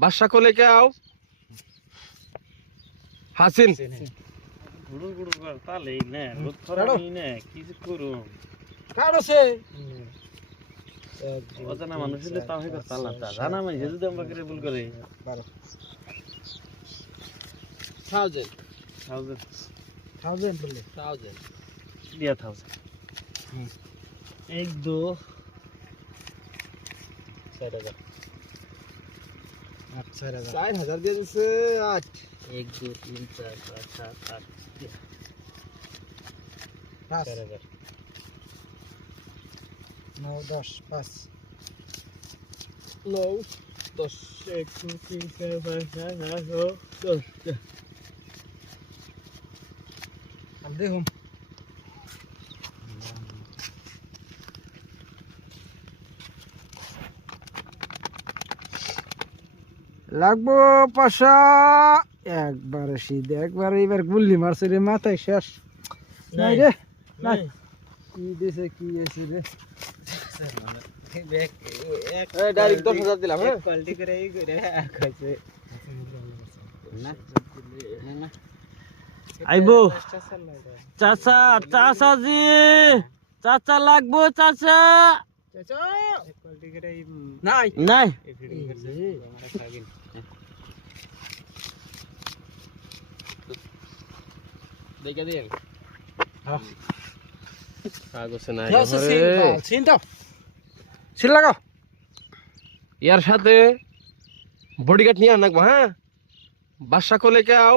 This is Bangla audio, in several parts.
बादशाह को लेके आओ। हासिन गुड़ुर गुड़ुर करता ले ने बहुत थोड़ा नहीं ने किस करूं काढो से অজানা মানুষ হলে তাও হয়তো চালাতা জানা মানে যদি আমরা করে ভুল করে 1000 1000 বলে 1000 দিয়া থাও 1 2 4000 4000 দিয়ে দিছে 8 1 2 3 4 5 7 8 4000 9 10 5 9 10 1 2 3 4 5 6 7 8 हम देखो লাগবো পাশা একবার শীত একবার এবার গুল্লি মারছে রে মাথায় শেষ নাই রে নাই কি দিছে কি আছে রে डायरेक्ट 10000 দিলাম হ্যাঁ क्वालिटी करे ही करे कैसे ना ना आइबो चाचा चाचा जी चाचा लागबो चाचा চাচা क्वालिटी करे নাই नहीं দেখে দিন হ্যাঁ কাগজ না সিন দাও সিন লাগাও यार সাথে বডিগার্ড নিয়ে আনবো হ্যাঁ বাদশা को लेके आओ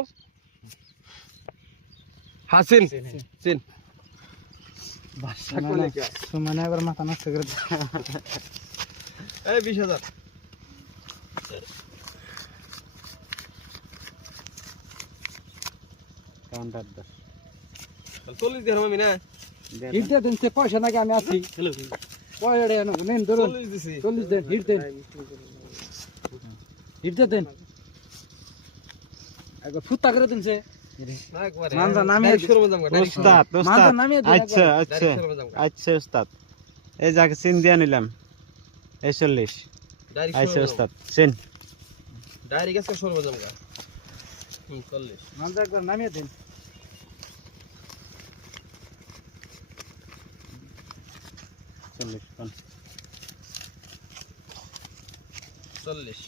हासिन सिन বাসা को लेके आओ সুমানে একবার মাথা নষ্ট করে এই 20000 काउंटर 10 40 দিলাম আমি না হিট দেন সে পয়সা নাকি আমি আছি हेलो পয়সা দেন নেন ধরুন 40 দিছি 40 দেন হিট দেন একবার ফুটা করে দিন সে না একবারে মানজা নামে শুরু মজাম গা उस्ताद মানজা उस्ताद নামে अच्छा अच्छा अच्छा उस्ताद এই জায়গা সিন দিয়া নিলাম 41 আচ্ছা উস্তাদ সিন ডাইরেক্ট আজকে শুরু মজাম গা 40 মানজা একবার নামে দেন 40 কোন 40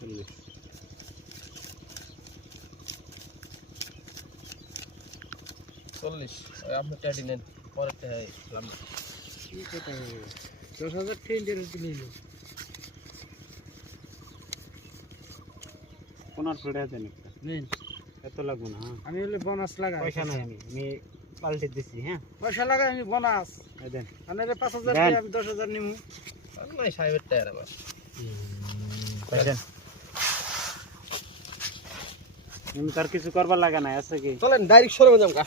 40 40 আপনি টাডি নেন পরেরটা লাম কি কথা 10000 টেন্ডার দিলেন কোনার পড়ে দেন একটা নেন এত লাগবে না হ্যাঁ আমি হলে বোনাস লাগাই পয়সা নাই আমি পাল্টে দিছি হ্যাঁ পয়সা লাগাই আমি বোনাস এই দেন আনারে 5000 দেন। দিয়ে আমি 10000 নিমু নাই সাহেবের টায়ার আমার পয়সা আমি তার কিছু করবার লাগা নাই আছে কি চলেন ডাইরেক্ট শুরু মজাম গা